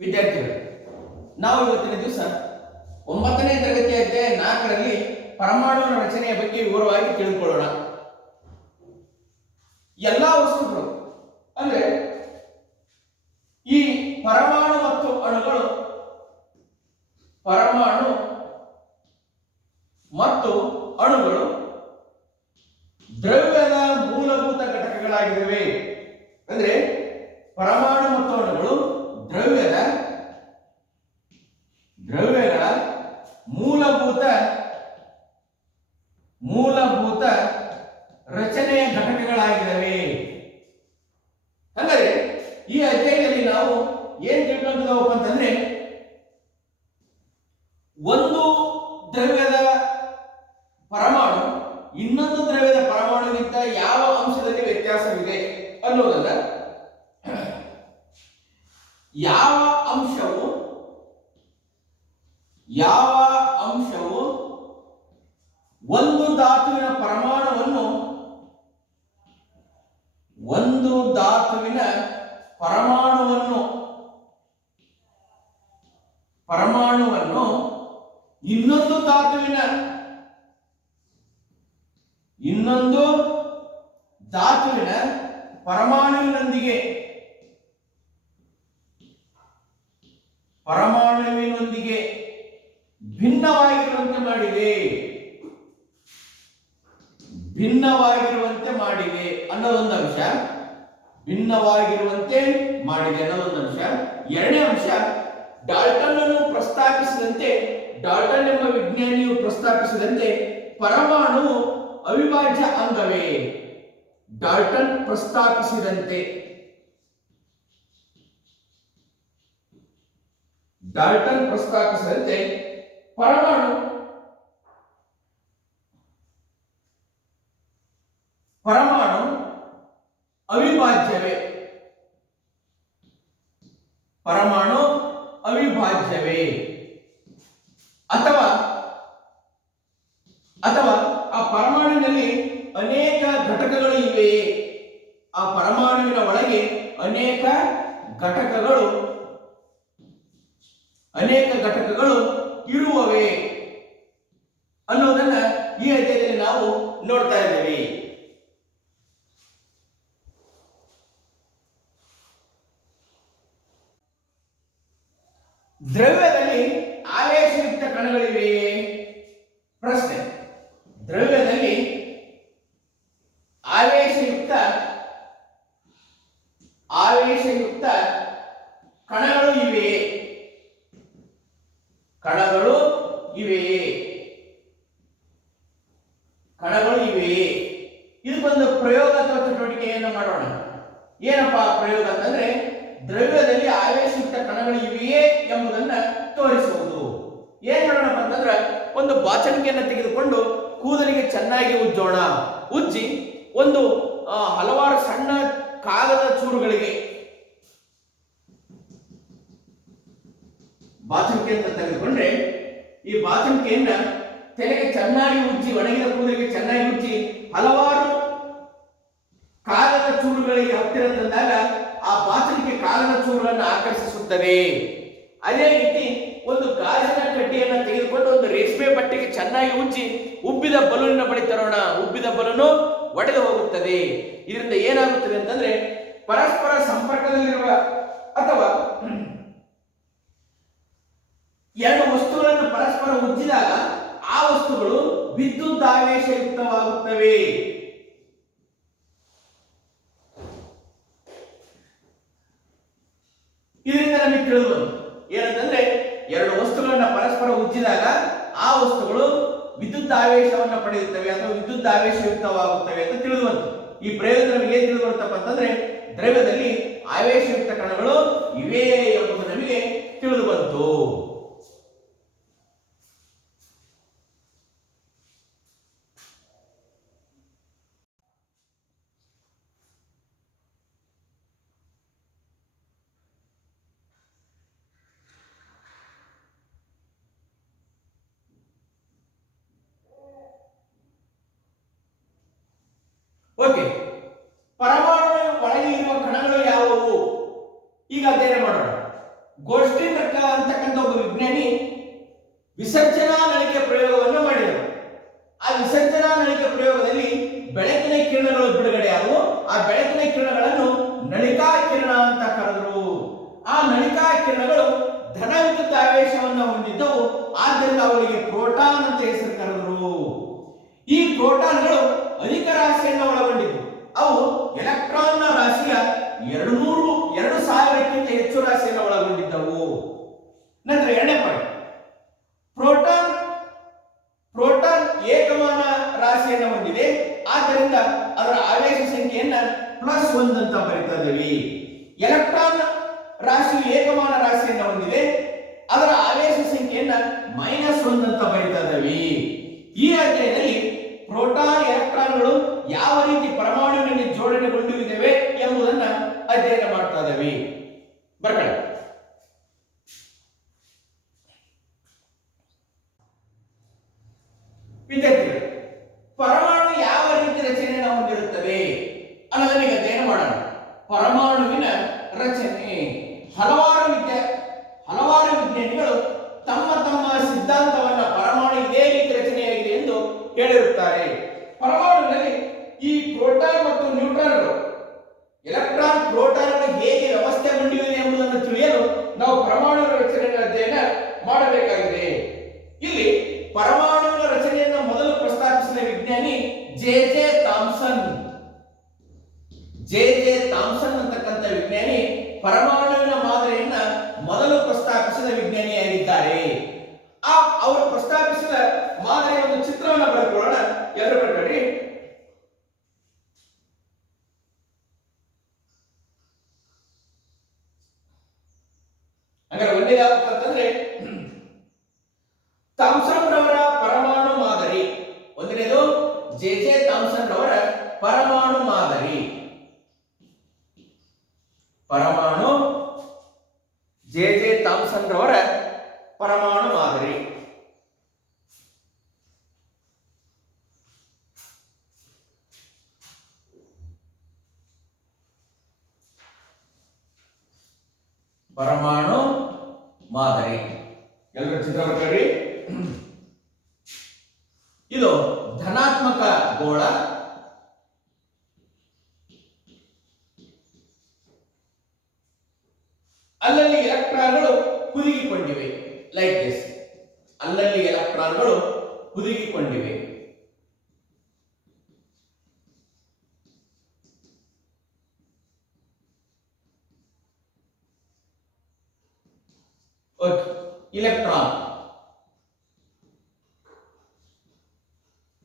ವಿದ್ಯಾರ್ಥಿಗಳು, ನಾವು ಇವತ್ತಿನ ದಿವಸ 9ನೇ ತರಗತಿ ಅಧ್ಯಾಯ 4ರಲ್ಲಿ ಪರಮಾಣುವಿನ ರಚನೆಯ ಬಗ್ಗೆ ವಿವರವಾಗಿ ತಿಳಿದುಕೊಳ್ಳೋಣ. ಎಲ್ಲಾ ವಸ್ತುಗಳು ಅಂದ್ರೆ ಈ ಪರಮಾಣು ಮತ್ತು ಅಣುಗಳು, ಪರಮಾಣು ಮತ್ತು ಅಣುಗಳು ದ್ರವ್ಯದ ಮೂಲಭೂತ ಘಟಕಗಳಾಗಿವೆ. ಅಂದ್ರೆ ಪರಮಾಣು ಮತ್ತು ಅಣುಗಳು ದ್ರವ್ಯಗಳ ಮೂಲಭೂತ ರಚನೆಯ ಘಟಕಗಳಾಗಿವೆ. ಹಾಗಾದ್ರೆ ಈ ಅಧ್ಯಾಯದಲ್ಲಿ ನಾವು ಏನ್ ತಿಳ್ಕೊಂತಿದ್ದೇವಪ್ಪ ಅಂತಂದ್ರೆ, ಒಂದು ದ್ರವ್ಯದ ಪರಮಾಣು ಇನ್ನೊಂದು ದ್ರವ್ಯದ ಪರಮಾಣುಗಿಂತ ಯಾವ ಅಂಶದಲ್ಲಿ ವ್ಯತ್ಯಾಸವಿದೆ ಅನ್ನೋದನ್ನ, ಯಾವ ಅಂಶವು ಒಂದು ಧಾತುವಿನ ಪರಮಾಣುವನ್ನು ಇನ್ನೊಂದು ಧಾತುವಿನ ಪರಮಾಣುವಿನೊಂದಿಗೆ ಭಿನ್ನವಾಗಿರುವಂತೆ ಮಾಡಿದೆ ಅನ್ನೋದೊಂದು ಅಂಶ. ಎರಡನೇ ಅಂಶ, ಡಾಲ್ಟನ್ ಎಂಬ ವಿಜ್ಞಾನಿಯು ಪ್ರಸ್ತಾಪಿಸಿದಂತೆ ಪರಮಾಣು ಅವಿಭಾಜ್ಯ ಅಂಗವೇ. ಡಾಲ್ಟನ್ ಪ್ರಸ್ತಾಪಿಸಿದಂತೆ ಪರಮಾಣು ಅವಿಭಾಜ್ಯವೇ ಅಥವಾ ಆ ಪರಮಾಣುವಿನಲ್ಲಿ ಅನೇಕ ಘಟಕಗಳು ಇವೆಯೇ, ಆ ಪರಮಾಣುವಿನ ಒಳಗೆ ಅನೇಕ ಘಟಕಗಳು ಇರುವವೇ ಅನ್ನೋದನ್ನ ಈ ಅಧ್ಯಾಯದಲ್ಲಿ ನಾವು ನೋಡ್ತಾ ಇದ್ದೇವೆ. ದ್ರವ್ಯದಲ್ಲಿ ಆವೇಶಯುಕ್ತ ಕಣಗಳಿವೆಯೇ? ಪ್ರಶ್ನೆ. ದ್ರವ್ಯದಲ್ಲಿ ಆವೇಶಯುಕ್ತ ಕಣಗಳು ಇವೆಯೇ? ಇದಕ್ಕೊಂದು ಪ್ರಯೋಗ ಅಥವಾ ಚಟುವಟಿಕೆಯನ್ನು ಮಾಡೋಣ. ಏನಪ್ಪಾ ಪ್ರಯೋಗ ಅಂತಂದ್ರೆ, ದ್ರವ್ಯದಲ್ಲಿ ಆವೇಶಯುಕ್ತ ಕಣಗಳು ಇವೆಯೇ ಎಂಬುದನ್ನ ತೋರಿಸುವುದು. ಏನ್ ಮಾಡೋಣಪ್ಪ ಅಂತಂದ್ರೆ, ಒಂದು ಬಾಚಣಿಗೆಯನ್ನು ತೆಗೆದುಕೊಂಡು ಕೂದಲಿಗೆ ಚೆನ್ನಾಗಿ ಉಜ್ಜಿ ಒಂದು ಹಲವಾರು ಸಣ್ಣ ಕಾಗದ ಚೂರುಗಳಿಗೆ ಬಾಚಣಿಕೆಯನ್ನು ತೆಗೆದುಕೊಂಡ್ರೆ, ಈ ಬಾಚಣಿಕೆಯನ್ನ ತಲೆಗೆ ಚೆನ್ನಾಗಿ ಉಜ್ಜಿ, ಒಣಗಿದ ಕೂದಲಿಗೆ ಚೆನ್ನಾಗಿ ಉಜ್ಜಿ ಹಲವಾರು ಕಾಗದ ಚೂರುಗಳಿಗೆ ಹತ್ತಿರ ತಂದಾಗ ಆ ಬಾಚಣಿಕೆ ಕಾಗದ ಚೂರುಗಳನ್ನು ಆಕರ್ಷಿಸುತ್ತದೆ. ಅದೇ ರೀತಿ ಒಂದು ಗಾಜಿನ ಕಡ್ಡಿಯನ್ನು ತೆಗೆದುಕೊಂಡು ಒಂದು ರೇಷ್ಮೆ ಬಟ್ಟೆಗೆ ಚೆನ್ನಾಗಿ ಉಜ್ಜಿ ಉಬ್ಬಿದ ಬಲೂನಿನ ಬಳಿ ತರೋಣ, ಉಬ್ಬಿದ ಬಲೂನು ಒಡೆದು ಹೋಗುತ್ತದೆ. ಇದರಿಂದ ಏನಾಗುತ್ತದೆ ಅಂತಂದ್ರೆ, ಪರಸ್ಪರ ಸಂಪರ್ಕದಲ್ಲಿರುವ ಅಥವಾ ಎರಡು ವಸ್ತುಗಳನ್ನು ಪರಸ್ಪರ ಉಜ್ಜಿದಾಗ ಆ ವಸ್ತುಗಳು ವಿದ್ಯುದಾವೇಶಯುಕ್ತವಾಗುತ್ತವೆ. ಇದರಿಂದ ನಮಗೆ ತಿಳಿದು ಬಂತು ಏನಂತಂದ್ರೆ, ಎರಡು ವಸ್ತುಗಳನ್ನ ಪರಸ್ಪರ ಉಜ್ಜಿದಾಗ ಆ ವಸ್ತುಗಳು ವಿದ್ಯುತ್ ಆವೇಶವನ್ನು ಪಡೆಯುತ್ತವೆ ಅಥವಾ ವಿದ್ಯುತ್ ಆವೇಶಯುಕ್ತವಾಗುತ್ತವೆ ಅಂತ ತಿಳಿದು ಬಂತು. ಈ ಪ್ರಯೋಗದಲ್ಲಿ ನಮಗೆ ಏನ್ ತಿಳಿದು ಬರುತ್ತಪ್ಪ ಅಂತಂದ್ರೆ, ದ್ರವ್ಯದಲ್ಲಿ ಆವೇಶಯುಕ್ತ ಕಣಗಳು ಇವೆ ಎಂಬುದು ನಮಗೆ ತಿಳಿದು ಬಂತು. ಓಕೆ, ಪರಮಾಣುವಿನ ಒಳಗೆ ಇರುವ ಕಣಗಳು ಯಾವುವು ಈಗ ಅಧ್ಯಯನ ಮಾಡೋಣ. ಗೋಸ್ಟಿನ್ರಕ ಅಂತಕ್ಕಂಥ ಒಬ್ಬ ವಿಜ್ಞಾನಿ ವಿಸರ್ಜನಾ ನಳಿಕೆ ಪ್ರಯೋಗವನ್ನು ಮಾಡಿದರು. ಆ ವಿಸರ್ಜನಾ ನಳಿಕೆ ಪ್ರಯೋಗದಲ್ಲಿ ಬೆಳಕಿನ ಕಿರಣಗಳು ಬಿಡುಗಡೆ ಆದವು. ಆ ಬೆಳಕಿನ ಕಿರಣಗಳನ್ನು ನಳಿಕಾ ಕಿರಣ ಅಂತ ಕರೆದರು. ಆ ನಳಿಕಾ ಕಿರಣಗಳು ಧನ ವಿದ್ಯುತ್ ಆವೇಶವನ್ನು ಹೊಂದಿದ್ದವು. ಆದ್ದರಿಂದ ಅವುಗಳಿಗೆ ಪ್ರೋಟಾನ್ ಅಂತ ಹೆಸರು ಕರೆದರು. ಈ ಪ್ರೋಟಾನ್ಗಳು ಅಧಿಕ ರಾಶಿಯನ್ನು ಒಳಗೊಂಡಿದ್ದವು. ಅವು ಎಲೆಕ್ಟ್ರಾನ್ನ ರಾಶಿಯ 2000ಕ್ಕಿಂತ ಹೆಚ್ಚು ರಾಶಿಯನ್ನು ಒಳಗೊಂಡಿದ್ದವು. ನಂತರ ಎರಡನೇ ಪಾಯಿಂಟ್, ಪ್ರೋಟಾನ್ ಏಕಮಾನ ರಾಶಿಯನ್ನು ಹೊಂದಿದೆ. ಆದ್ದರಿಂದ ಅದರ ಆವೇಶ ಸಂಖ್ಯೆಯನ್ನ +1 ಅಂತ ಬರೀತಾ ಇದ್ದೀವಿ. ಎಲೆಕ್ಟ್ರಾನ್ ರಾಶಿಯು ಏಕಮಾನ ರಾಶಿಯನ್ನು ಹೊಂದಿದೆ. ಅದರ ಆವೇಶ ಸಂಖ್ಯೆಯನ್ನ -1 ಅಂತ ಬರೀತಾ ಇದ್ದೀವಿ. ಈ ಅಧ್ಯಾಯದಲ್ಲಿ ಪ್ರೋಟಾನ್ ಎಲೆಕ್ಟ್ರಾನ್ಗಳು ಯಾವ ರೀತಿ ಪರಮಾಣುವಿನಲ್ಲಿ ಜೋಡಣೆಗೊಂಡಿವೆ ಎಂಬುದನ್ನ ಅಧ್ಯಯನ ಮಾಡ್ತಾ ಇದ್ದೀವಿ. ಬರ್ಕೊಳ್ಳಿ. ವಿದ್ಯಾರ್ಥಿಗಳು, ಪರಮಾಣು ಯಾವ ರೀತಿ ರಚನೆಯನ್ನು ಹೊಂದಿರುತ್ತವೆ ಅನ್ನೋದನ್ನ ಈಗ ಅಧ್ಯಯನ ಮಾಡೋಣ. ಪರಮಾಣುವಿನ ರಚನೆ ಹಲವಾರು ವಿಜ್ಞಾನಿಗಳು ತಮ್ಮ ತಮ್ಮ ಸಿದ್ಧಾಂತವನ್ನ ಪರಮಾಣು ಇದೇ ರೀತಿ ರಚನೆಯಾಗಿದೆ ಎಂದು ಹೇಳಿರುತ್ತಾರೆ. ಪರಮಾಣುವಿನಲ್ಲಿ ಈ ಪ್ರೋಟಾನ್ ಮತ್ತು ನ್ಯೂಟ್ರಾನ್ಗಳು, ಎಲೆಕ್ಟ್ರಾನ್ ಪ್ರೋಟಾನ್ಗಳು ಹೇಗೆ ವ್ಯವಸ್ಥೆಗೊಂಡಿವೆ ಎಂಬುದನ್ನು ತಿಳಿಯಲು ನಾವು ಪರಮಾಣುವಿನ ರಚನೆಯ ಅಧ್ಯಯನ ಮಾಡಬೇಕಾಗಿದೆ. ಇಲ್ಲಿ ಪರಮಾಣುವಿನ ರಚನೆಯನ್ನು ಮೊದಲು ಪ್ರಸ್ತಾಪಿಸಿದ ವಿಜ್ಞಾನಿ ಜೆ.ಜೆ. ಥಾಮ್ಸನ್ ಅಂತಕ್ಕಂಥ ವಿಜ್ಞಾನಿ ಪರಮಾಣುವಿನ ಮಾದರಿಯನ್ನ ಮೊದಲು ಪ್ರಸ್ತಾಪಿಸಿದ ವಿಜ್ಞಾನಿಯಾಗಿದ್ದಾರೆ. ಅವರು ಪ್ರಸ್ತಾಪಿಸಿದ ಮಾದರಿಯ ಒಂದು ಚಿತ್ರವನ್ನು ಬರೆದುಕೊಳ್ಳೋಣ. ಎಲ್ಲರೂ ಬರ್ಕೊಳ್ಳಿ. ಹಾಗಾದ್ರೆ ಒಂದೇ ಯಾವ್ದಂತಂದ್ರೆ ಥಾಮ್ಸನ್ ರವರ ಪರಮಾಣು ಮಾದರಿ. ಒಂದನೇದು ಜೆ.ಜೆ. ಥಾಮ್ಸನ್ ರವರ ಪರಮಾಣು ಮಾದರಿ. ಜೆ.ಜೆ. ಥಾಮ್ಸನ್ ರವರ ಪರಮಾಣು ಮಾದರಿ. ಪರಮಾಣು ಮಾದರಿ ಎಲ್ಲರೂ ಚಿತ್ರ ಬರ್ಕೊಳ್ಳಿ. ಇದು ಧನಾತ್ಮಕ ಗೋಳ, ಅಲ್ಲಲ್ಲಿ ಎಲೆಕ್ಟ್ರಾನ್ಗಳು ಹುದುಗಿಕೊಂಡಿವೆ. ಲೈಕ್ ದಿಸ್, ಅಲ್ಲಲ್ಲಿ ಎಲೆಕ್ಟ್ರಾನ್ಗಳು ಹುದುಗಿಕೊಂಡಿವೆ. ಇಲೆಕ್ಟ್ರಾನ್,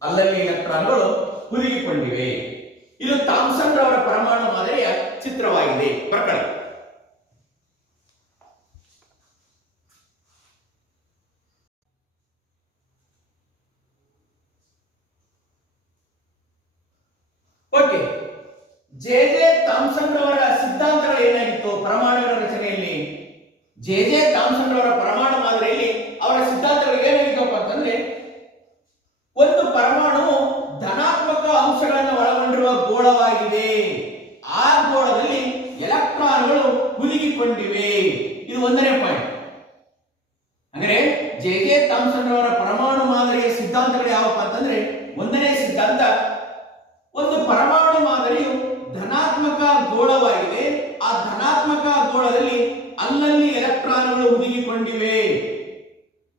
ಅಲ್ಲಲ್ಲಿ ಎಲೆಕ್ಟ್ರಾನ್ಗಳು ಹುದುಗಿಕೊಂಡಿವೆ. ಇದು ಥಾಮ್ಸನ್ ರವರ ಪರಮಾಣು ಮಾದರಿಯ ಚಿತ್ರವಾಗಿದೆ. ಬರ್ಕೊಳ್ಳಿ. Okay, JJ. ಥಾಮ್ಸನ್ ರವರ ಸಿದ್ಧಾಂತಗಳು ಏನಾಗಿತ್ತು ಪರಮಾಣುವಿನ ರಚನೆಯಲ್ಲಿ? ಜೆ.ಜೆ. ಥಾಮ್ಸನ್ ರವರ ಪರಮಾಣು ಮಾದರಿಯಲ್ಲಿ ಅವರ ಸಿದ್ಧಾಂತಗಳು ಏನಾಗಿತ್ತಪ್ಪ ಅಂತಂದ್ರೆ, ಒಂದು ಪರಮಾಣು ಧನಾತ್ಮಕ ಅಂಶಗಳನ್ನು ಒಳಗೊಂಡಿರುವ ಗೋಳವಾಗಿದೆ. ಆ ಗೋಳದಲ್ಲಿ ಎಲೆಕ್ಟ್ರಾನ್ಗಳು ಹುದುಗಿಕೊಂಡಿವೆ. ಇದು ಒಂದನೇ ಪಾಯಿಂಟ್. ಅಂದ್ರೆ ಜೆ.ಜೆ. ಥಾಮ್ಸನ್ ರವರ ಪರಮಾಣು ಮಾದರಿಯ ಸಿದ್ಧಾಂತಗಳು ಯಾವಪ್ಪ ಅಂತಂದ್ರೆ, ಒಂದನೇ ಸಿದ್ಧಾಂತ, ಒಂದು ಪರಮಾಣು ಮಾದರಿಯು ಧನಾತ್ಮಕ ಗೋಳವಾಗಿದೆ. ಆ ಧನಾತ್ಮಕ ಗೋಳದಲ್ಲಿ ಅಲ್ಲಲ್ಲಿ ಎಲೆಕ್ಟ್ರಾನ್ಗಳು ಹುದುಗಿಕೊಂಡಿವೆ.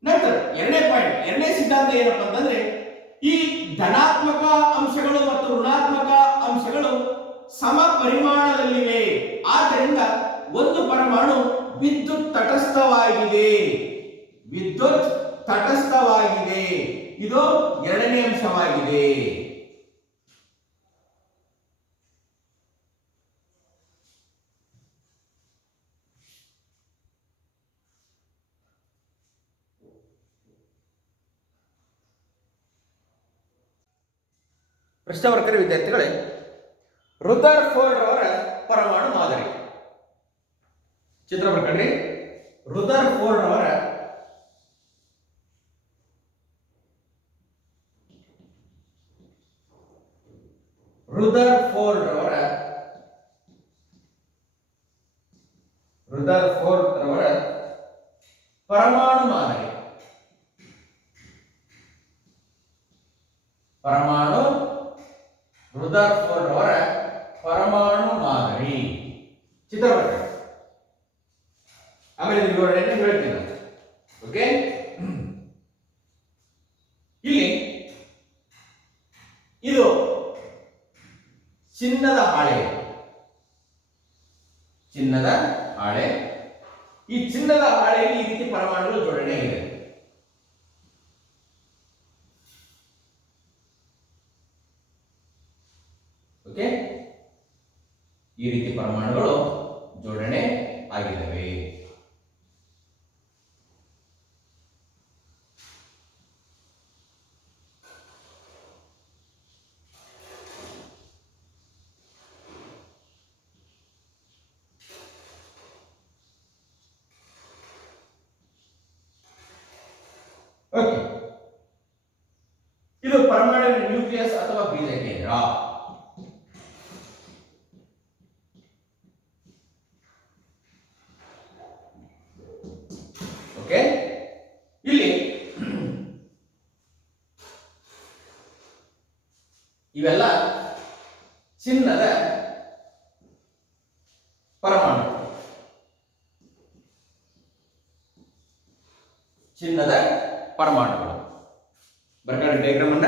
ನಂತರ ಎರಡನೇ ಪಾಯಿಂಟ್, ಎರಡನೇ ಸಿದ್ಧಾಂತ ಏನಪ್ಪಾ ಅಂತಂದ್ರೆ, ಈ ಧನಾತ್ಮಕ ಅಂಶಗಳು ಮತ್ತು ಋಣಾತ್ಮಕ ಅಂಶಗಳು ಸಮ ಪರಿಮಾಣದಲ್ಲಿವೆ. ಆದ್ದರಿಂದ ಒಂದು ಪರಮಾಣು ವಿದ್ಯುತ್ ತಟಸ್ಥವಾಗಿದೆ. ಇದು ಎರಡನೇ ಅಂಶವಾಗಿದೆ. ಪ್ರಶ್ನೆವರ್ಗದ ವಿದ್ಯಾರ್ಥಿಗಳೇ, ರುದರ್ಫೋರ್ಡ್ ಅವರ ಪರಮಾಣು ಮಾದರಿ ಚಿತ್ರ ಬರ್ಕೊಂಡ್ರಿ. ರುದರ್ಫೋರ್ಡ್ ಅವರ ರುದರ್ಫೋರ್ಡ್ ರವರ ಪರಮಾಣು ಮಾದರಿ. ಪರಮಾಣು ರುದರ್ಫೋರ್ಡ್ ಅವರ ಪರಮಾಣು ಮಾದರಿ ಚಿತ್ರಪಟ. ಆಮೇಲೆ ವಿವರಣೆಯನ್ನು ಹೇಳ್ತೀನಿ. ಓಕೆ, ಇಲ್ಲಿ ಇದು ಚಿನ್ನದ ಹಾಳೆ. ಚಿನ್ನದ ಹಾಳೆ. ಈ ಚಿನ್ನದ ಹಾಳೆಯಲ್ಲಿ ಈ ರೀತಿ ಪರಮಾಣುಗಳು ಜೋಡಣೆ ಇದೆ. ಓಕೆ, ಈ ರೀತಿ ಪರಮಾಣುಗಳು ಜೋಡಣೆ ಆಗಿದ್ದಾವೆ. ಓಕೆ, ಇದು ಪರಮಾಣುವಿನ ನ್ಯೂಕ್ಲಿಯಸ್ ಅಥವಾ ಬೀಜ ಕೇಂದ್ರ. ಓಕೆ, ಇಲ್ಲಿ ಇವೆಲ್ಲ ಚಿನ್ನದ ಪರಮಾಣು. ಚಿನ್ನದ ಪರಮಾಣುಗಳು. ಬರ್ಕಾಡಿ ಡಯಾಗ್ರಾಮ್ ಅನ್ನ.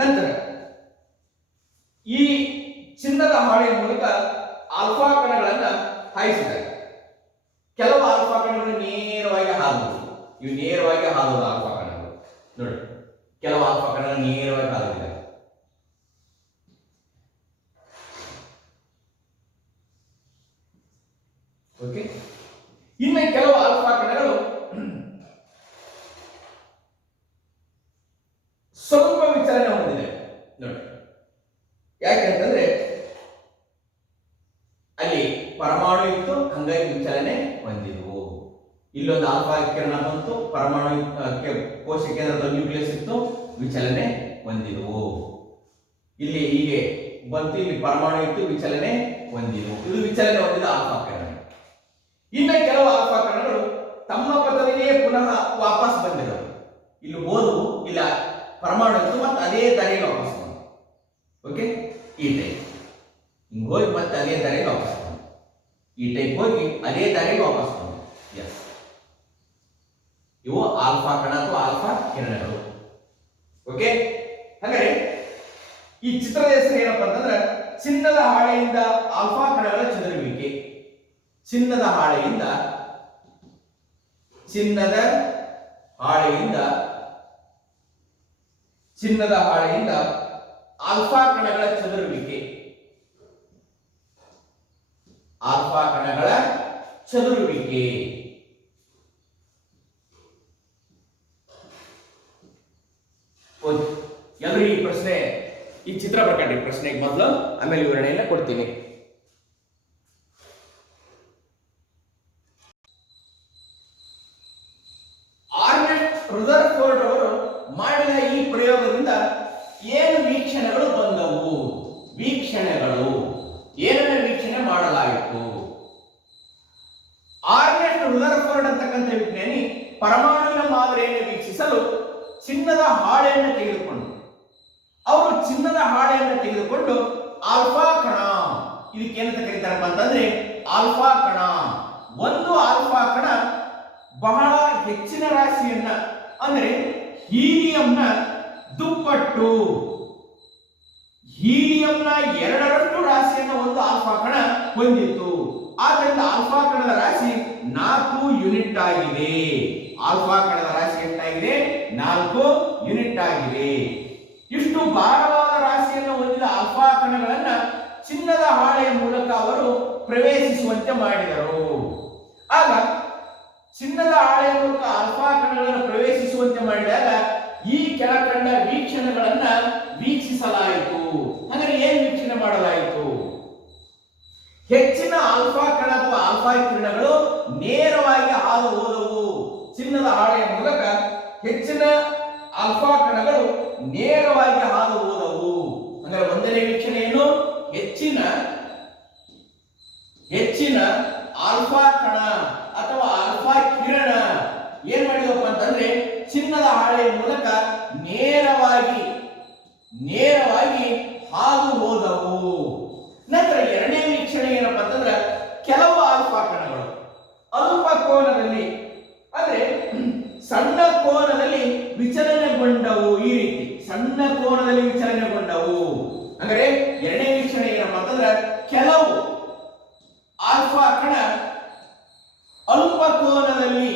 ನಂತರ ಈ ಚಿನ್ನದ ಹಾಳೆಯ ಮೂಲಕ ಆಲ್ಫಾ ಕಣಗಳನ್ನ ಹಾಯಿಸಿದ್ದಾರೆ. ಕೆಲವು ಆಲ್ಫಾ ಕಣಗಳು ನೇರವಾಗಿ ಹಾದುವುದು. ಇವು ನೇರವಾಗಿ ಹಾದುವುದು ಆಲ್ಫಾ ಕಣಗಳು. ನೋಡಿ, ಕೆಲವು ಆಲ್ಫಾ ಕಣಗಳು ನೇರವಾಗಿ ಹಾದುತ್ತಿದೆ. ಓಕೆ, ಇನ್ನು ಕೆಲವು ಆಲ್ಫಾ ಕಣಗಳು ಸ್ವಲ್ಪ ವಿಚಲನೆ ಹೊಂದಿದೆ. ನೋಡಿ, ಯಾಕೆಂತಂದ್ರೆ ಅಲ್ಲಿ ಪರಮಾಣು ಇತ್ತು, ಹಂಗಾಗಿ ವಿಚಲನೆ ಹೊಂದಿದ್ವು. ಇಲ್ಲೊಂದು ಆಲ್ಫಾ ಕಿರಣ ಬಂತು, ಪರಮಾಣು ಕೋಶ ಕೇಂದ್ರದ ನ್ಯೂಕ್ಲಿಯಸ್ ಇತ್ತು, ವಿಚಲನೆ ಹೊಂದಿದ್ವು. ಇಲ್ಲಿ ಹೀಗೆ ಬಂತು, ಇಲ್ಲಿ ಪರಮಾಣು ಇತ್ತು, ವಿಚಲನೆ ಹೊಂದಿದ್ವು. ಇದು ವಿಚಲನೆ ಹೊಂದಿದ ಆಲ್ಫಾ ಕಿರಣ. ಇನ್ನು ಕೆಲವು ಆಲ್ಫಾ ಕಣಗಳು ತಮ್ಮ ಪಥವಿಗೆ ಪುನಃ ವಾಪಸ್ ಬಂದಿರೋದು. ಇಲ್ಲಿ ಹೋದವು, ಇಲ್ಲ ಪರಮಾಣು ಇತ್ತು, ಮತ್ತೆ ಅದೇ ದಾರಿಗೆ ವಾಪಸ್ ಬಂದು. ಓಕೆ, ಈ ಟೈಪ್ ಹಿಂಗೆ ಹೋಗಿ ಮತ್ತೆ ಅದೇ ದಾರಿಗೆ ವಾಪಸ್ ಬಂದು. ಈ ಟೈಪ್ ಹೋಗಿ ಅದೇ ದಾರಿಗೆ ವಾಪಸ್ ಬಂದು. ಎಸ್, ಇವು ಆಲ್ಫಾ ಕಣ ಅಥವಾ ಆಲ್ಫಾ ಕಿರಣಗಳು. ಓಕೆ, ಹಾಗಾದ್ರೆ ಈ ಚಿತ್ರದ ಹೆಸರು ಏನಪ್ಪಾ ಅಂತಂದ್ರೆ ಚಿನ್ನದ ಹಾಳೆಯಿಂದ ಆಲ್ಫಾ ಕಣಗಳ ಚದುರುವಿಕೆ. ಚಿನ್ನದ ಹಾಳೆಯಿಂದ ಆಲ್ಫಾ ಕಣಗಳ ಚದುರುವಿಕೆ. ಆಲ್ಫಾ ಕಣಗಳ ಚದುರುವಿಕೆ. ಎಲ್ಲರೂ ಈ ಪ್ರಶ್ನೆ, ಈ ಚಿತ್ರ ಬರ್ಕಾಡಿ ಪ್ರಶ್ನೆಗೆ ಮೊದಲು, ಆಮೇಲೆ ವಿವರಣೆಯನ್ನ ಕೊಡ್ತೀನಿ. ರುದರ್ಫೋರ್ಡ್ ಅವರು ಮಾಡಿದ ಈ ಪ್ರಯೋಗದಿಂದ ಏನು ವೀಕ್ಷಣೆಗಳು ಬಂದವು? ವೀಕ್ಷಣೆಗಳು ಏನನ್ನ ವೀಕ್ಷಣೆ ಮಾಡಲಾಯಿತು? ಆರ್ನೆಸ್ಟ್ ರುದರ್ಫೋರ್ಡ್ ಅಂತಕ್ಕಂಥ ವಿಜ್ಞಾನಿ ಪರಮಾಣುವಿನ ಮಾದರಿಯನ್ನು ವೀಕ್ಷಿಸಲು ಚಿನ್ನದ ಹಾಳೆಯನ್ನು ತೆಗೆದುಕೊಂಡು ಆಲ್ಫಾ ಕಣ, ಇದಕ್ಕೆ ಏನಂತ ಕರೀತಾರಪ್ಪ ಅಂತಂದ್ರೆ ಆಲ್ಫಾ ಕಣ. ಒಂದು ಆಲ್ಫಾ ಕಣ ಬಹಳ ಹೆಚ್ಚಿನ ರಾಶಿಯನ್ನ, ಅಂದರೆ ಹೀಲಿಯಂನ ದುಪ್ಪಟ್ಟು, ಹೀಲಿಯಂನ 2ರಷ್ಟು ರಾಶಿಯನ್ನು ಒಂದು ಆಲ್ಫಾ ಕಣ ಹೊಂದಿತ್ತು. ಆದ್ದರಿಂದ ಆಲ್ಫಾ ಕಣದ ರಾಶಿ 4 ಯೂನಿಟ್ ಆಗಿದೆ. ಆಲ್ಫಾ ಕಣದ ರಾಶಿ ಎಷ್ಟಾಗಿದೆ? 4 ಯೂನಿಟ್ ಆಗಿದೆ. ಇಷ್ಟು ಭಾರವಾದ ರಾಶಿಯನ್ನು ಹೊಂದಿದ ಆಲ್ಫಾ ಕಣಗಳನ್ನ ಚಿನ್ನದ ಹಾಳೆಯ ಮೂಲಕ ಅವರು ಪ್ರವೇಶಿಸುವಂತೆ ಮಾಡಿದರು. ಆಗ ಚಿನ್ನದ ಹಾಳೆಯ ಮೂಲಕ ಆಲ್ಫಾ ಕಣಗಳನ್ನು ಪ್ರವೇಶಿಸುವಂತೆ ಮಾಡಿದಾಗ ಈ ಕೆಳಕಂಡ ವೀಕ್ಷಣೆಗಳನ್ನ ವೀಕ್ಷಿಸಲಾಯಿತು. ಹಾಗಾದ್ರೆ ಏನು ವೀಕ್ಷಣೆ ಮಾಡಲಾಯಿತು? ಹೆಚ್ಚಿನ ಆಲ್ಫಾ ಕಣ ಅಥವಾ ಆಲ್ಫಾ ಕಿರಣಗಳು ನೇರವಾಗಿ ಹಾದು ಹೋದವು. ಚಿನ್ನದ ಹಾಳೆಯ ಮೂಲಕ ಹೆಚ್ಚಿನ ಆಲ್ಫಾ ಕಣಗಳು ನೇರವಾಗಿ ಹಾದು ಹೋದವು. ಅಂದರೆ ಒಂದನೇ ವೀಕ್ಷಣೆ ಏನು? ಹೆಚ್ಚಿನ ಹೆಚ್ಚಿನ ಆಲ್ಫಾ ಕಣ ಅಥವಾ ಆಲ್ಫಾ ಕಿರಣ ಏನ್ ಮಾಡಿದಪ್ಪ ಅಂತಂದ್ರೆ ಚಿನ್ನದ ಹಾಳೆಯ ಮೂಲಕ ನೇರವಾಗಿ ಹಾದು ಹೋದವು. ನಂತರ ಎರಡನೇ ವೀಕ್ಷಣೆ ಏನಪ್ಪಾ ಅಂತಂದ್ರೆ ಕೆಲವು ಆಲ್ಫಾ ಕಣಗಳು ಅಲ್ಪ ಕೋನದಲ್ಲಿ ಅಂದ್ರೆ ಸಣ್ಣ ಕೋನದಲ್ಲಿ ವಿಚಲನೆಗೊಂಡವು. ಈ ರೀತಿ ಸಣ್ಣ ಕೋನದಲ್ಲಿ ವಿಚಲನೆಗೊಂಡವು. ಅಂದರೆ ಎರಡನೇ ವೀಕ್ಷಣೆ ಏನಪ್ಪಾ ಅಂತಂದ್ರೆ ಕೆಲವು ಆಲ್ಫಾ ಕಣ ಅಲ್ಪ ಕೋನದಲ್ಲಿ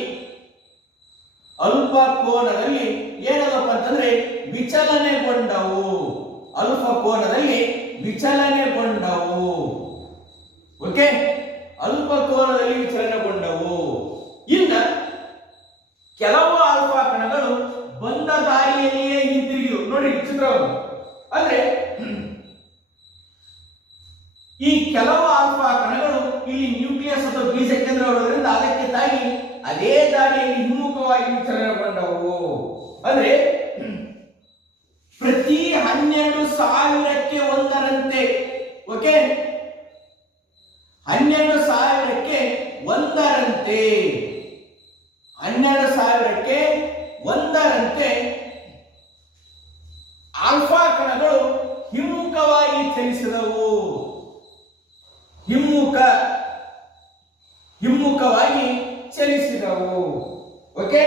ಏನದಪ್ಪ ಅಂತಂದ್ರೆ ವಿಚಲನೆಗೊಂಡವು. ಅಲ್ಪ ಕೋನದಲ್ಲಿ ವಿಚಲನೆಗೊಂಡವು. ಓಕೆ, ಅಲ್ಪ ಕೋನದಲ್ಲಿ ವಿಚಲನೆಗೊಂಡವು. ಇನ್ನ ಕೆಲವು ಆಲ್ಫಾ ಕಣಗಳು ಬಂದ ದಾರಿಯಲ್ಲಿಯೇ ಹಿಂತಿರುಗಿದವು. ನೋಡಿ ಚಿತ್ರವನ್ನು. ಅಂದ್ರೆ ಈ ಕೆಲವು ಆಲ್ಫಾ ಕಣಗಳು ಇಲ್ಲಿ ನ್ಯೂಕ್ಲಿಯಸ್ ಅಥವಾ ಬೀಜ ಕೇಂದ್ರವಿರೋದ್ರಿಂದ ಅದಕ್ಕೆ ತಾಗಿ ಅದೇ ದಾರಿಯಲ್ಲಿ ಹಿಮ್ಮುಖವಾಗಿ ವಿಚಲನೆಗೊಂಡವು. ಅಂದ್ರೆ ಪ್ರತಿ 12,000ಕ್ಕೆ ಒಂದರಂತೆ. ಓಕೆ, 12,000ಕ್ಕೆ ಒಂದರಂತೆ 12,000ಕ್ಕೆ ಒಂದರಂತೆ ಆಲ್ಫಾ ಕಣಗಳು ಹಿಮ್ಮುಖವಾಗಿ ಚಲಿಸಿದವು. ಹಿಮ್ಮುಖವಾಗಿ ಚಲಿಸಿದವು. ಓಕೆ,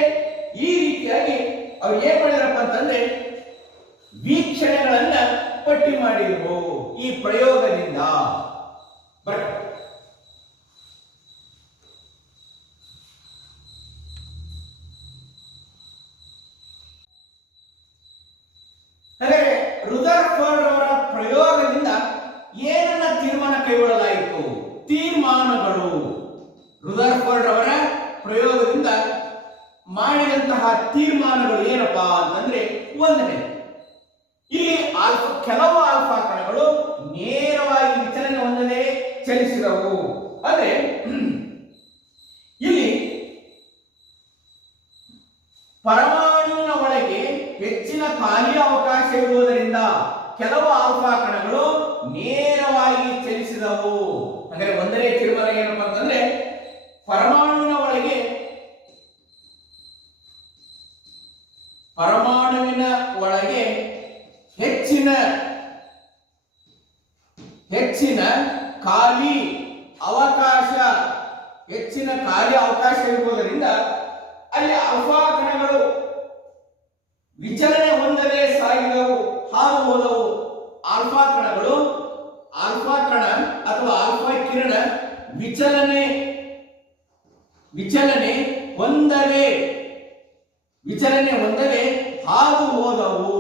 ಈ ರೀತಿಯಾಗಿ ಅವ್ರು ಏನ್ ಮಾಡಿದ್ರಪ್ಪ ಅಂತಂದ್ರೆ ವೀಕ್ಷಣೆಗಳನ್ನ ಪಟ್ಟಿ ಮಾಡಿದ್ರು ಈ ಪ್ರಯೋಗದಿಂದ. ಬಟ್ ಹಾಗಾದ್ರೆ ರುದರ್ಫರ್ಡ್ ಅವರ ಪ್ರಯೋಗದಿಂದ ಏನನ್ನ ತೀರ್ಮಾನ ಕೈಗೊಳ್ಳಲಾಯಿತು? ತೀರ್ಮಾನಗಳು. ರುದರ್ಫರ್ಡ್ ಅವರ ಪ್ರಯೋಗದಿಂದ ಮಾಡಿದಂತಹ ತೀರ್ಮಾನಗಳು ಏನಪ್ಪಾ ಅಂತಂದ್ರೆ, ಒಂದನೇ, ಇಲ್ಲಿ ಕೆಲವು ಆಲ್ಫಾ ಕಣಗಳು ನೇರವಾಗಿ ವಿಚಲನೆ ಹೊಂದದೆ ಚಲಿಸಿದವು. ಅಂದ್ರೆ ಇಲ್ಲಿ ಪರಮಾಣುವಿನ ಒಳಗೆ ಹೆಚ್ಚಿನ ಖಾಲಿ ಅವಕಾಶ ಇರುವುದರಿಂದ ಕೆಲವು ಆಲ್ಫಾ ಕಣಗಳು ನೇರವಾಗಿ ಚಲಿಸಿದವು. ಅಂದರೆ ಒಂದನೇ ತೀರ್ಮಾನ ಏನಪ್ಪಾ ಅಂತಂದ್ರೆ ಪರಮಾಣುವಿನ ಒಳಗೆ ಹೆಚ್ಚಿನ ಖಾಲಿ ಅವಕಾಶ ಇರುವುದರಿಂದ ಅಲ್ಲಿ ಆಲ್ಫಾ ಕಣಗಳು ವಿಚಲನೆ ಹೊಂದದೆ ಸಾಗಿದವು, ಹಾದು ಹೋದವು. ಆಲ್ಫಾ ಕಣ ಅಥವಾ ಆಲ್ಫಾ ಕಿರಣ ವಿಚಲನೆ ಹೊಂದದೆ ಹಾದು ಹೋದವು.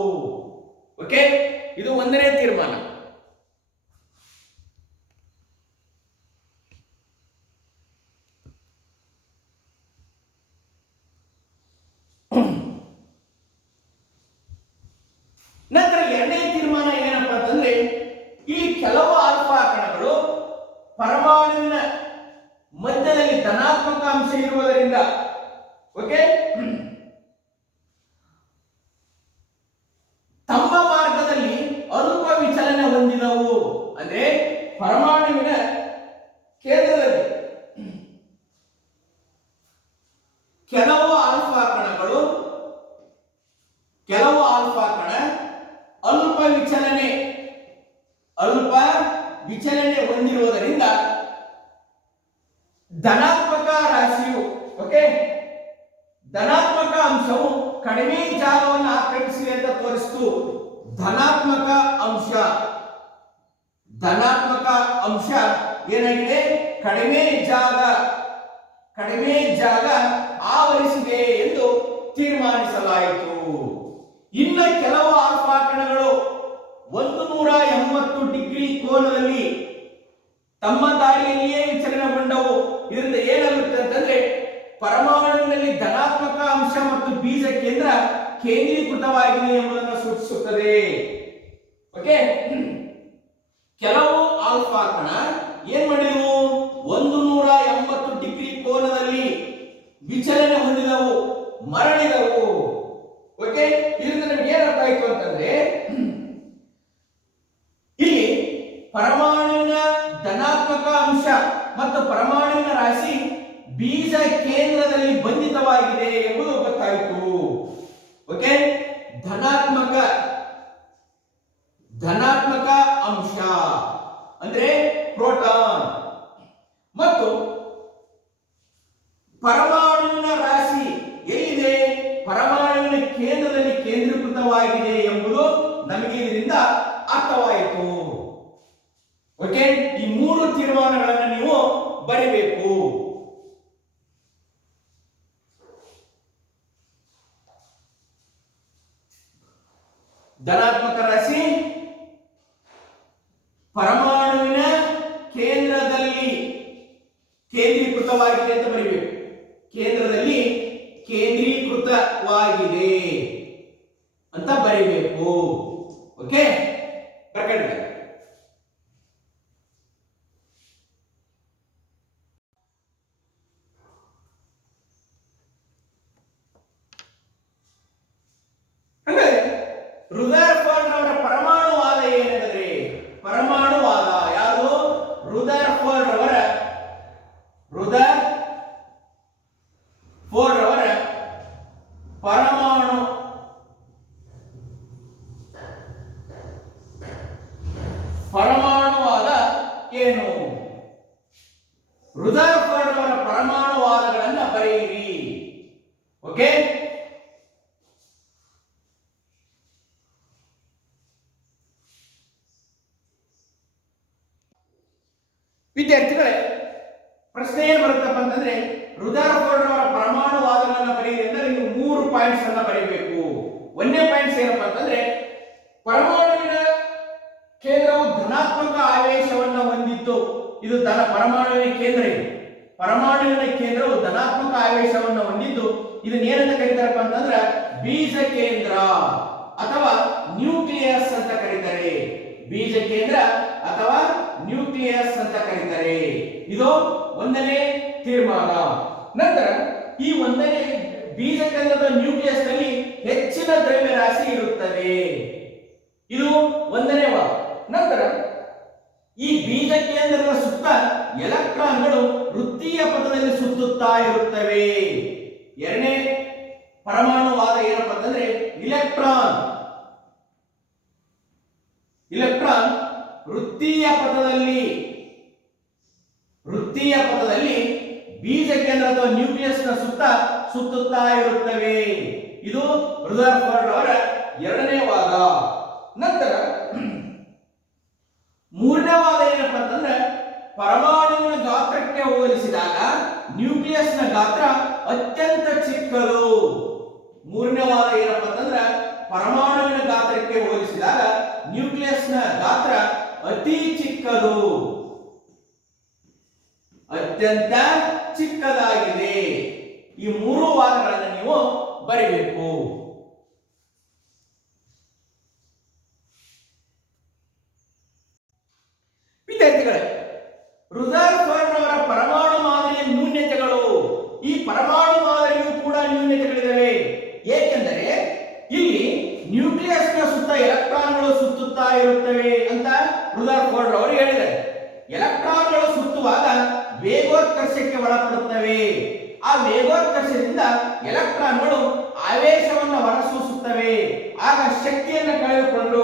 ಓಕೆ, ಇದು ಒಂದನೇ ತೀರ್ಮಾನ. ನಂತರ ಎರಡನೇ ತೀರ್ಮಾನ ಏನಪ್ಪಾ ಅಂತಂದ್ರೆ ಇಲ್ಲಿ ಕೆಲವು ಆಲ್ಫಾ ಕಣಗಳು ಪರಮಾಣುವಿನ ಮಧ್ಯದಲ್ಲಿ ಧನಾತ್ಮಕ ಅಂಶ ಇರುವುದರಿಂದ, ಓಕೆ, ತಮ್ಮ ಮಾರ್ಗದಲ್ಲಿ ಅಲ್ಪ ವಿಚಲನೆ ಹೊಂದಿದವು. ಅಂದ್ರೆ ಪರಮಾಣುವಿನ ಕೇಂದ್ರದಲ್ಲಿ ಕೆಲವು ಆಲ್ಫಾ ಕಣ ಅಲ್ಪ ವಿಚಲನೆ ಹೊಂದಿರುವುದರಿಂದ ಧನಾತ್ಮಕ ರಾಶಿಯು, ಓಕೆ, ಧನಾತ್ಮಕ ಅಂಶವು ಕಡಿಮೆ ಜಾಗವನ್ನು ಆಕ್ರಮಿಸಿದೆ ಅಂತ ತೋರಿಸಿತು. ಧನಾತ್ಮಕ ಅಂಶ ಏನಾಗಿದೆ? ಕಡಿಮೆ ಜಾಗ ಆವರಿಸಿದೆ ಎಂದು ತೀರ್ಮಾನಿಸಲಾಯಿತು. ಇನ್ನ ಕೆಲವು ಆಲ್ಫಾ ಕಣಗಳು 180 ಡಿಗ್ರಿ ಕೋನದಲ್ಲಿ ತಮ್ಮ ದಾರಿಯಲ್ಲಿಯೇ ವಿಚಲನೆಗೊಂಡವು. ಇದರಿಂದ ಏನಾಗುತ್ತೆ ಅಂತಂದ್ರೆ ಪರಮಾಣುವಿನಲ್ಲಿ ಧನಾತ್ಮಕ ಅಂಶ ಮತ್ತು ಬೀಜ ಕೇಂದ್ರ ಕೇಂದ್ರೀಕೃತವಾಗಿದೆ ಎಂಬುದನ್ನು ಸೂಚಿಸುತ್ತದೆ. ಓಕೆ, ಕೆಲವು ಆಲ್ಫಾ ಕಣ ಏನ್ ಮಾಡಿದವು? 180 ಡಿಗ್ರಿ ಕೋನದಲ್ಲಿ ವಿಚಲನೆ ಹೊಂದಿದವು, ಮರಳಿದವು. ಓಕೆ, ಇದರಿಂದ ನಮ್ಗೆ ಏನರ್ಥ ಆಯ್ತು ಅಂತಂದ್ರೆ ಇಲ್ಲಿ ಪರಮಾಣುವಿನ ಧನಾತ್ಮಕ ಅಂಶ ಮತ್ತು ಪರಮಾಣುವಿನ ರಾಶಿ ಬೀಜ ಕೇಂದ್ರದಲ್ಲಿ ಬಂಧಿತವಾಗಿದೆ ಎಂಬುದು ಗೊತ್ತಾಯಿತು. ಓಕೆ, ಧನಾತ್ಮಕ ಅಂಶ ಅಂದ್ರೆ ಪ್ರೋಟಾನ್ ಮತ್ತು ಪರಮಾಣುವಿನ ರಾಶಿ ಎಲ್ಲಿದೆ, ಪರಮಾಣುವಿನ ಕೇಂದ್ರದಲ್ಲಿ ಕೇಂದ್ರೀಕೃತವಾಗಿದೆ ಎಂಬುದು ನಮಗೆ ಇದರಿಂದ ಅರ್ಥವಾಯಿತು. ಓಕೆ, ಈ ಮೂರು ತೀರ್ಮಾನಗಳನ್ನು ನೀವು ಬರೀಬೇಕು. ಧನಾತ್ಮಕ ರಾಶಿ ಪರಮಾಣುವಿನ ಕೇಂದ್ರದಲ್ಲಿ ಕೇಂದ್ರೀಕೃತವಾಗಿದೆ ಅಂತ ಬರೀಬೇಕು. ಕೇಂದ್ರದಲ್ಲಿ ಕೇಂದ್ರೀಕೃತವಾಗಿದೆ ಅಂತ ಬರೀಬೇಕು. ಓಕೆ, ಪ್ರಕಟ. ರುದರ್ಫೋರ್ಡ್ ಅವರ ಪರಮಾಣುವಾದ ಏನೆಂದರೆ, ಪರಮಾಣುವಾದ ಯಾವುದು, ರುದರ್ಫೋರ್ಡ್ ಅವರ ಪರಮಾಣುವಾದ ಏನು? ರುದರ್ಫೋರ್ಡ್ ಅವರ ಪರಮಾಣುವಾದಗಳನ್ನು ಬರೆಯಿರಿ. ಓಕೆ, ವಿದ್ಯಾರ್ಥಿಗಳೇ, ಪ್ರಶ್ನೆ ಏನು ಬರುತ್ತಪ್ಪ ಅಂತಂದ್ರೆ, ರುದರ್ಫೋರ್ಡ್ ಅವರ ಪರಮಾಣುವಾದಗಳನ್ನು ಬರೆಯಿರಿ ಅಂದ್ರೆ ನೀವು 3 ಪಾಯಿಂಟ್ಸ್ ಅನ್ನ ಬರೀಬೇಕು. 1ನೇ ಪಾಯಿಂಟ್ಸ್ ಏನಪ್ಪಾ ಅಂತಂದ್ರೆ, ಪರಮಾಣುವಿನ ಕೇಂದ್ರವು ಧನಾತ್ಮಕ ಆವೇಶವನ್ನು ಹೊಂದಿದ್ದು. ಇದು ಪರಮಾಣುವಿನ ಕೇಂದ್ರ. ಇದು ಪರಮಾಣುವಿನ ಕೇಂದ್ರವು ಧನಾತ್ಮಕ ಆವೇಶವನ್ನು ಹೊಂದಿದ್ದು. ಇದನ್ನ ಏನಂತ ಕರೀತಾರಪ್ಪ ಅಂತಂದ್ರೆ ಬೀಜ ಕೇಂದ್ರ ಅಥವಾ ನ್ಯೂಕ್ಲಿಯಸ್ ಅಂತ ಕರೀತಾರೆ. ಬೀಜ ಕೇಂದ್ರ ಅಥವಾ ನ್ಯೂಕ್ಲಿಯಸ್ ಅಂತ ಕರೀತಾರೆ. ಇದು 1ನೇ ತೀರ್ಮಾನ. ನಂತರ ಈ 1ನೇ ಬೀಜ ಕೇಂದ್ರದ ನ್ಯೂಕ್ಲಿಯಸ್ ನಲ್ಲಿ ಹೆಚ್ಚಿನ ದ್ರವ್ಯರಾಶಿ ಇರುತ್ತದೆ. ಇದು 1ನೇ ವಾದ. ನಂತರ ಈ ಬೀಜ ಕೇಂದ್ರದ ಸುತ್ತ ಎಲೆಕ್ಟ್ರಾನ್ಗಳು ವೃತ್ತೀಯ ಪಥದಲ್ಲಿ ಸುತ್ತುತ್ತಾ ಇರುತ್ತವೆ. 2ನೇ ಪರಮಾಣುವಾದ ಏನಪ್ಪಾ ಅಂತಂದ್ರೆ, ಇಲೆಕ್ಟ್ರಾನ್ ವೃತ್ತೀಯ ಪಥದಲ್ಲಿ ಬೀಜ ಕೇಂದ್ರ ಅಥವಾ ನ್ಯೂಕ್ಲಿಯಸ್ ನ ಸುತ್ತ ಸುತ್ತುತ್ತಾ ಇರುತ್ತವೆ. ಇದು ರುದರ್ಫೋರ್ಡ್ ಅವರ 2ನೇ ವಾದ. ನಂತರ 3ನೇ ವಾದ ಏನಪ್ಪಾ ಅಂತಂದ್ರೆ, ಪರಮಾಣುವಿನ ಗಾತ್ರಕ್ಕೆ ಹೋಲಿಸಿದಾಗ ನ್ಯೂಕ್ಲಿಯಸ್ ನ ಗಾತ್ರ ಅತ್ಯಂತ ಚಿಕ್ಕದು. 3ನೇ ವಾದ ಏನಪ್ಪಾ ಅಂತಂದ್ರೆ, ಪರಮಾಣುವಿನ ಗಾತ್ರಕ್ಕೆ ಹೋಲಿಸಿದಾಗ ನ್ಯೂಕ್ಲಿಯಸ್ ನ ಗಾತ್ರ ಅತಿ ಚಿಕ್ಕದು, ಅತ್ಯಂತ ಚಿಕ್ಕದಾಗಿದೆ. ಈ 3 ವಾದಗಳನ್ನು ನೀವು ಬರೀಬೇಕು. ವಿದ್ಯಾರ್ಥಿಗಳೇ, ರುದರ್ಫೋರ್ಡ್ ಅವರ ಪರಮಾಣು ಮಾದರಿಯ ನ್ಯೂನತೆಗಳು. ಈ ಪರಮಾಣು ಮಾದರಿಯು ಕೂಡ ನ್ಯೂನತೆಗಳಿವೆ. ಏಕೆಂದರೆ ಇಲ್ಲಿ ನ್ಯೂಕ್ಲಿಯಸ್ ನ ಸುತ್ತ ಎಲೆಕ್ಟ್ರಾನ್ಗಳು ಸುತ್ತುತ್ತಾ ಇರುತ್ತವೆ ಅಂತ ರುದರ್ಫೋರ್ಡ್ ಅವರು ಹೇಳಿದ್ದಾರೆ. ಎಲೆಕ್ಟ್ರಾನ್ಗಳು ಸುತ್ತುವಾಗ ವೇಗೋತ್ಕರ್ಷಕ್ಕೆ ಒಳಪಡುತ್ತವೆ. ಆ ವೇಗೋತ್ಕರ್ಷದಿಂದ ಎಲೆಕ್ಟ್ರಾನ್ಗಳು ಆವೇಶವನ್ನು ಹೊರಸೂಸುತ್ತವೆ. ಆಗ ಶಕ್ತಿಯನ್ನು ಕಳೆದುಕೊಂಡು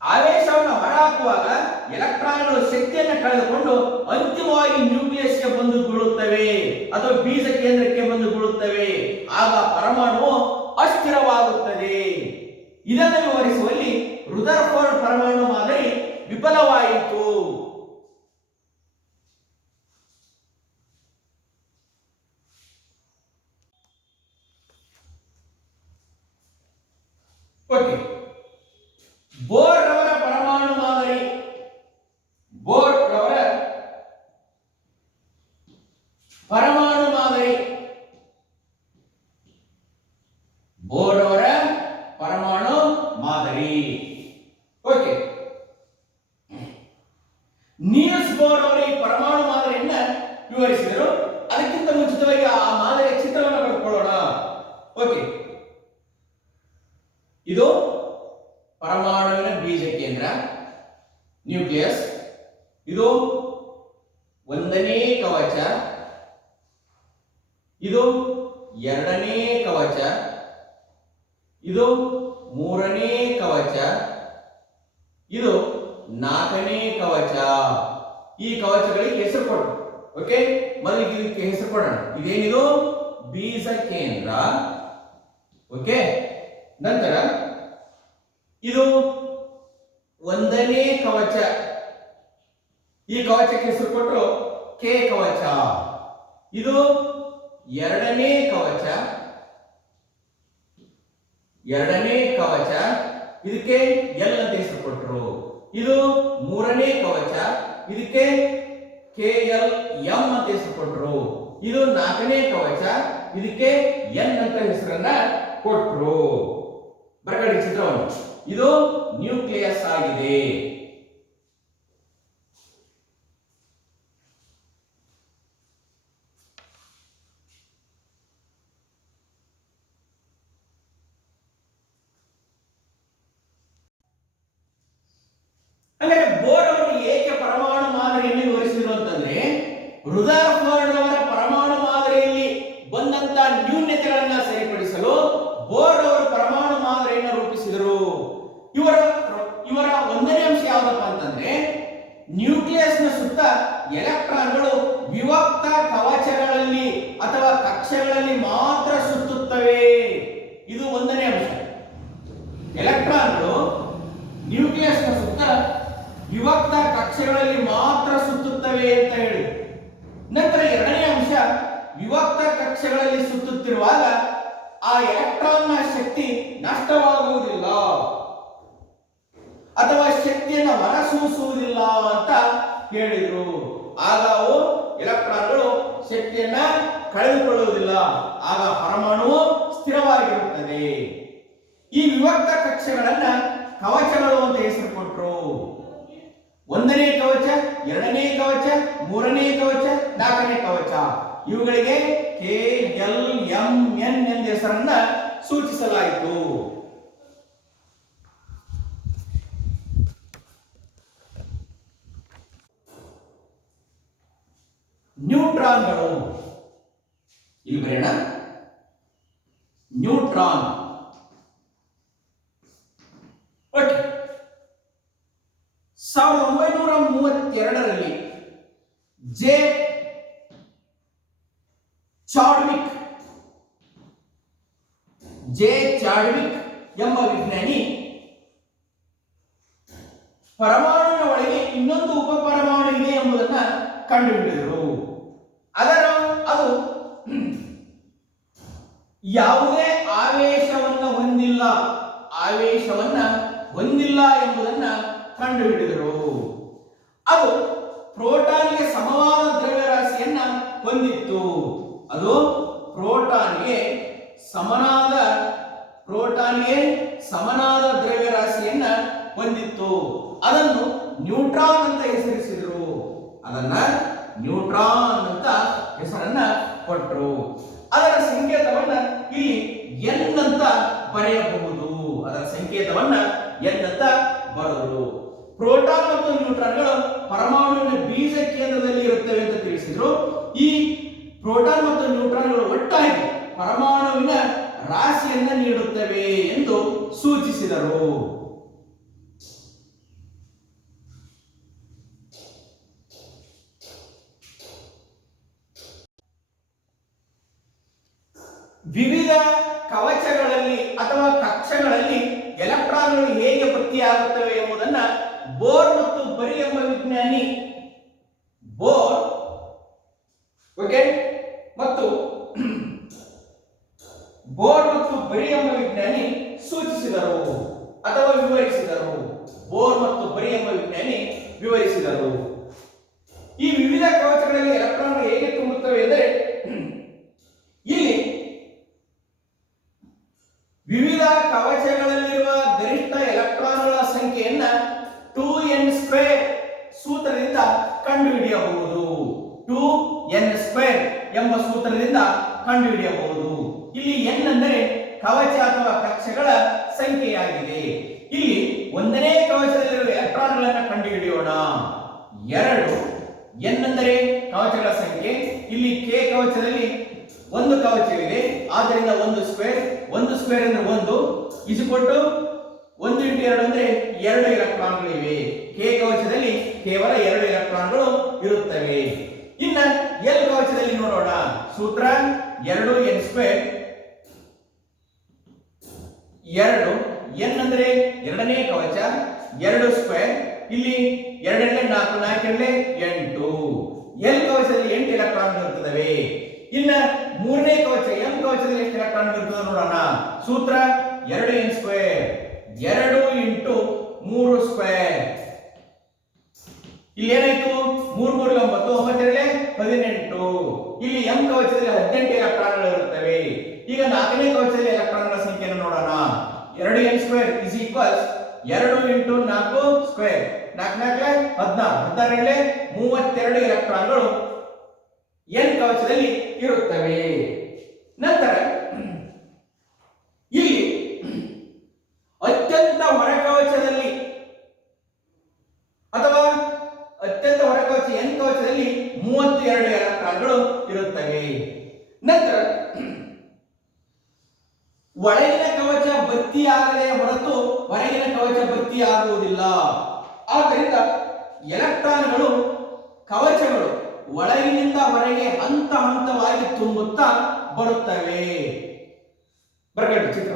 ಆವೇಶವನ್ನು ಹೊರಹಾಕುವಾಗ ಎಲೆಕ್ಟ್ರಾನ್ಗಳು ಶಕ್ತಿಯನ್ನು ಕಳೆದುಕೊಂಡು ಅಂತಿಮವಾಗಿ ನ್ಯೂಕ್ಲಿಯಸ್ಗೆ ಬಂದು ಬೀಳುತ್ತವೆ ಅಥವಾ ಬೀಜ ಕೇಂದ್ರಕ್ಕೆ ಬಂದು ಬೀಳುತ್ತವೆ. ಆಗ ಪರಮಾಣು ಅಸ್ಥಿರವಾಗುತ್ತದೆ. ಇದನ್ನು ವಿವರಿಸುವಲ್ಲಿ ರುದರ್ಫೋರ್ಡ್ ಪರಮಾಣು ಮಾದರಿ ವಿಫಲವಾಯಿತು. ಓಕೆ, ಬೋರ್ ರವರ ಪರಮಾಣು ಮಾದರಿ. ಬೋರ್ ರವರ ಪರಮಾಣು ಮಾದರಿ. ಬೋರ್ ರವರ ಪರಮಾಣು ಮಾದರಿ. ಓಕೆ, ನೀಲ್ಸ್ ಬೋರ್ ಅವರು ಈ ಪರಮಾಣು ಮಾದರಿಯನ್ನ ವಿವರಿಸಿದರು. ಅದಕ್ಕಿಂತ ಮುಂಚಿತವಾಗಿ ಆ ಮಾದರಿಯ ಚಿತ್ರವನ್ನು ಪಡೆದುಕೊಳ್ಳೋಣ. ಓಕೆ, ಇದು ಪರಮಾಣುವಿನ ಬೀಜ ಕೇಂದ್ರ ನ್ಯೂಕ್ಲಿಯಸ್. ಇದು ಒಂದನೇ ಕವಚ, ಇದು ಎರಡನೇ ಕವಚ, ಇದು ಮೂರನೇ ಕವಚ, ಇದು ನಾಲ್ಕನೇ ಕವಚ. ಈ ಕವಚಗಳಿಗೆ ಹೆಸರು ಕೊಡು. ಓಕೆ, ಮೊದಲಿಗೆ ಇದಕ್ಕೆ ಹೆಸರು ಕೊಡೋಣ. ಇದೇನಿದು? ಬೀಜ ಕೇಂದ್ರ. ಓಕೆ, ನಂತರ ಇದು ಒಂದನೇ ಕವಚ. ಈ ಕವಚಕ್ಕೆ ಹೆಸರು ಕೊಟ್ಟರು ಕೆ ಕವಚ. ಇದು ಎರಡನೇ ಕವಚ, ಎರಡನೇ ಕವಚ, ಇದಕ್ಕೆ ಎಲ್ ಅಂತ ಹೆಸರು ಕೊಟ್ಟರು. ಇದು ಮೂರನೇ ಕವಚ, ಇದಕ್ಕೆ ಕೆ ಎಲ್ ಎಂ ಅಂತ ಹೆಸರು ಕೊಟ್ಟರು. ಇದು ನಾಲ್ಕನೇ ಕವಚ, ಇದಕ್ಕೆ ಎನ್ ಅಂತ ಹೆಸರನ್ನ ಕೊಟ್ಟರು. ಬರಗಡಿ ಚಿತ್ರವನ್ನು. ಇದು ನ್ಯೂಕ್ಲಿಯಸ್ ಆಗಿದೆ. ಹಾಗಾದ್ರೆ ಬೋರ್ ಅವರು ಏಕೆ ಪರಮಾಣು ಮಾದರಿಯನ್ನು ವಿವರಿಸಿದ್ರು ಅಂತಂದ್ರೆ, ರುದರ್ಫೋರ್ಡ್ ಅವರ ಪರಮಾಣು ಮಾದರಿಯಲ್ಲಿ ಬಂದಂತ ನ್ಯೂನತೆಗಳನ್ನ ಸರಿಪಡಿಸಲು ಬೋರ್ ಅವರು ಪರಮಾಣು ಮಾದರಿಯನ್ನು ರೂಪಿಸಿದರು. ಇವರ ಒಂದನೇ ಅಂಶ ಯಾವುದಪ್ಪ ಅಂತಂದ್ರೆ, ನ್ಯೂಕ್ಲಿಯಸ್ನ ಸುತ್ತ ಎಲೆಕ್ಟ್ರಾನ್ಗಳು ವಿಭಕ್ತ ಕವಚಗಳಲ್ಲಿ ಅಥವಾ ಕಕ್ಷೆಗಳಲ್ಲಿ ಮಾತ್ರ ಸುತ್ತುತ್ತವೆ. ಇದು ಒಂದನೇ ಅಂಶ. ಎಲೆಕ್ಟ್ರಾನ್ಗಳು ನ್ಯೂಕ್ಲಿಯಸ್ನ ಸುತ್ತ ವಿಭಕ್ತ ಕಕ್ಷೆಗಳಲ್ಲಿ ಮಾತ್ರ ಸುತ್ತುತ್ತವೆ ಅಂತ ಹೇಳಿ. ನಂತರ ಎರಡನೇ ಅಂಶ, ವಿಭಕ್ತ ಕಕ್ಷೆಗಳಲ್ಲಿ ಸುತ್ತುತ್ತಿರುವಾಗ ಆ ಎಲೆಕ್ಟ್ರಾನ್ನ ಶಕ್ತಿ ನಷ್ಟವಾಗುವುದಿಲ್ಲ ಅಥವಾ ಶಕ್ತಿಯನ್ನು ಹೊರಸೂಸುವುದಿಲ್ಲ ಅಂತ ಹೇಳಿದ್ರು. ಆಗ ಅವು ಎಲೆಕ್ಟ್ರಾನ್ಗಳು ಶಕ್ತಿಯನ್ನ ಕಳೆದುಕೊಳ್ಳುವುದಿಲ್ಲ, ಆಗ ಪರಮಾಣುವು ಸ್ಥಿರವಾಗಿರುತ್ತದೆ. ಈ ವಿಭಕ್ತ ಕಕ್ಷೆಗಳನ್ನ ಕವಚಗಳು ಅಂತ ಹೆಸರು ಕೊಟ್ಟರು. ಒಂದನೇ ಕವಚ, ಎರಡನೇ ಕವಚ, ಮೂರನೇ ಕವಚ, ನಾಲ್ಕನೇ ಕವಚ. ಇವುಗಳಿಗೆ ಕೆ ಎಲ್ ಎಂ ಎನ್ ಎಂದ ಹೆಸರನ್ನ ಸೂಚಿಸಲಾಯಿತು. ನ್ಯೂಟ್ರಾನ್ಗಳು, ಇಲ್ಲಿ ಬರೆಯೋಣ. ನ್ಯೂಟ್ರಾನ್. ಓಕೆ, 1932ರಲ್ಲಿ ಜೆ ಚಾಡ್ವಿಕ್ ಎಂಬ ವಿಜ್ಞಾನಿ ಪರಮಾಣುವಿನ ಒಳಗೆ ಇನ್ನೊಂದು ಉಪಪರಮಾಣು ಇದೆ ಎಂಬುದನ್ನ ಕಂಡುಹಿಡಿದರು. ಅದು ಯಾವುದೇ ಆವೇಶವನ್ನ ಹೊಂದಿಲ್ಲ ಎಂಬುದನ್ನ ಕಂಡುಹಿಡಿದರು. ಅದು ಪ್ರೋಟಾನ್ಗೆ ಸಮವಾದ ದ್ರವ್ಯರಾಶಿಯನ್ನ ಹೊಂದಿತ್ತು. ಅದು ಪ್ರೋಟಾನ್ಗೆ ಸಮನಾದ ದ್ರವ್ಯರಾಶಿಯನ್ನ ಹೊಂದಿತ್ತು. ಅದನ್ನು ನ್ಯೂಟ್ರಾನ್ ಅಂತ ಹೆಸರಿಸಿದರು. ಅದನ್ನ ನ್ಯೂಟ್ರಾನ್ ಅಂತ ಹೆಸರನ್ನ ಕೊಟ್ಟರು. ಅದರ ಸಂಕೇತವನ್ನ ಇಲ್ಲಿ ಎನ್ ಅಂತ ಬರೆಯಬಹುದು. ಅದರ ಸಂಕೇತವನ್ನ ಎನ್ ಅಂತ ಬರೆದರು. ಪ್ರೋಟಾನ್ ಮತ್ತು ನ್ಯೂಟ್ರಾನ್ಗಳು ಪರಮಾಣುವಿನ ಬೀಜ ಕೇಂದ್ರದಲ್ಲಿ ಇರುತ್ತವೆ ಅಂತ ತಿಳಿಸಿದ್ರು. ಈ ಪ್ರೋಟಾನ್ ಮತ್ತು ನ್ಯೂಟ್ರಾನ್ಗಳು ಒಟ್ಟಾಗಿ ಪರಮಾಣುವಿನ ರಾಶಿಯನ್ನ ನೀಡುತ್ತವೆ ಎಂದು ಸೂಚಿಸಿದರು. ವಿವಿಧ ಕವಚಗಳಲ್ಲಿ ಅಥವಾ ಕಕ್ಷೆಗಳಲ್ಲಿ ಎಲೆಕ್ಟ್ರಾನ್ಗಳು ಹೇಗೆ ಪತ್ತೆಯಾಗುತ್ತವೆ ಎಂಬುದನ್ನ ಬೋರ್ ಮತ್ತು ಬರಿ ಎಂಬ ವಿಜ್ಞಾನಿ ಸೂಚಿಸಿದರು ಅಥವಾ ವಿವರಿಸಿದರು. ಬೋರ್ ಮತ್ತು ಬರಿ ಎಂಬ ವಿಜ್ಞಾನಿ ವಿವರಿಸಿದರು. ಈ ವಿವಿಧ ಕವಚಗಳಲ್ಲಿ ಎಲೆಕ್ಟ್ರಾನ್ಗಳು ಹೇಗೆ ತುಂಬುತ್ತವೆ ಎಂದರೆ, ಇಲ್ಲಿ ವಿವಿಧ ಕವಚಗಳಲ್ಲಿರುವ ಗರಿಷ್ಠ ಎಲೆಕ್ಟ್ರಾನ್ಗಳ ಸಂಖ್ಯೆಯನ್ನ 2n² ಸೂತ್ರದಿಂದ ಕಂಡುಹಿಡಿಯಬಹುದು. 2n² ಎಂಬ ಸೂತ್ರದಿಂದ ಕಂಡುಹಿಡಿಯಬಹುದು. ಇಲ್ಲಿ n ಅಂದರೆ ಕವಚ ಅಥವಾ ಕಕ್ಷೆಗಳ ಸಂಖ್ಯೆಯಾಗಿದೆ. ಇಲ್ಲಿ ಒಂದನೇ ಕವಚದಲ್ಲಿರುವ ಎಲೆಕ್ಟ್ರಾನ್ಗಳನ್ನು ಕಂಡುಹಿಡಿಯೋಣ. 2 ಎನ್ ಅಂದರೆ ಕವಚಗಳ ಸಂಖ್ಯೆ. ಇಲ್ಲಿ ಕೆ ಕವಚದಲ್ಲಿ ಒಂದು ಕವಚವಿದೆ, ಆದ್ದರಿಂದ ಒಂದು ಸ್ಕ್ವೇರ್ ಅಂದ್ರೆ 1 ಇಸುಕೊಟ್ಟು 1 × 2 ಅಂದ್ರೆ 2 ಎಲೆಕ್ಟ್ರಾನ್ಗಳಿವೆ. ಕೆ ಕವಚದಲ್ಲಿ ಕೇವಲ 2 ಎಲೆಕ್ಟ್ರಾನ್ಗಳು ಇರುತ್ತವೆ. ಇನ್ನ ಎಲ್ ಕವಚದಲ್ಲಿ ನೋಡೋಣ. ಸೂತ್ರ 2n². 2 ಎನ್ ಅಂದ್ರೆ ಎರಡನೇ ಕವಚ, 2 ಸ್ಕ್ವೇರ್. ಇಲ್ಲಿ 2 × 4 4 8. ಎಲ್ ಕವಚದಲ್ಲಿ 8 ಎಲೆಕ್ಟ್ರಾನ್ ಇರುತ್ತವೆ. ಇನ್ನ ಮೂರನೇ ಕವಚ ಎಂ ಕವಚದಲ್ಲಿ ಎಷ್ಟು ಎಲೆಕ್ಟ್ರಾನ್ ಇರುತ್ತದೆ ನೋಡೋಣ. ಸೂತ್ರ 2n². 2 × 3 ಸ್ಕ್ವೇರ್. ಇಲ್ಲಿ ಏನಾಯ್ತು? 3 3 9 9 18. ಇಲ್ಲಿ ಎಂ ಕವಚದಲ್ಲಿ 18 ಎಲೆಕ್ಟ್ರಾನ್ಗಳು ಇರುತ್ತವೆ. ಈಗ ನಾಲ್ಕನೇ ಕವಚದಲ್ಲಿ ಎಲೆಕ್ಟ್ರಾನ್ಗಳ ಸಂಖ್ಯೆಯನ್ನು ನೋಡೋಣ. 2n² = 2 × 4 square. 4 4 16 32 ಎಲೆಕ್ಟ್ರಾನ್ಗಳು ಎನ್ ಕವಚದಲ್ಲಿ ಇರುತ್ತವೆ. ನಂತರ ಇಲ್ಲಿ ಅತ್ಯಂತ ಹೊರಕವಚದಲ್ಲಿ ಅಥವಾ ಅತ್ಯಂತ ಹೊರಕವಚ ಎನ್ ಕವಚದಲ್ಲಿ 32 ಎಲೆಕ್ಟ್ರಾನ್ಗಳು ಇರುತ್ತವೆ. ನಂತರ ಒಳಗಿನ ಕವಚ ಭರ್ತಿಯಾಗದೆ ಹೊರತು ಹೊರಗಿನ ಕವಚ ಭರ್ತಿಯಾಗುವುದಿಲ್ಲ. ಆದ್ದರಿಂದ ಎಲೆಕ್ಟ್ರಾನ್ಗಳು ಕವಚಗಳು ಒಳಗಿನಿಂದ ಹೊರಗೆ ಹಂತ ಹಂತವಾಗಿ ತುಂಬುತ್ತಾ ಬರುತ್ತವೆ. ಬರಗಟ್ಟು ಚಿತ್ರ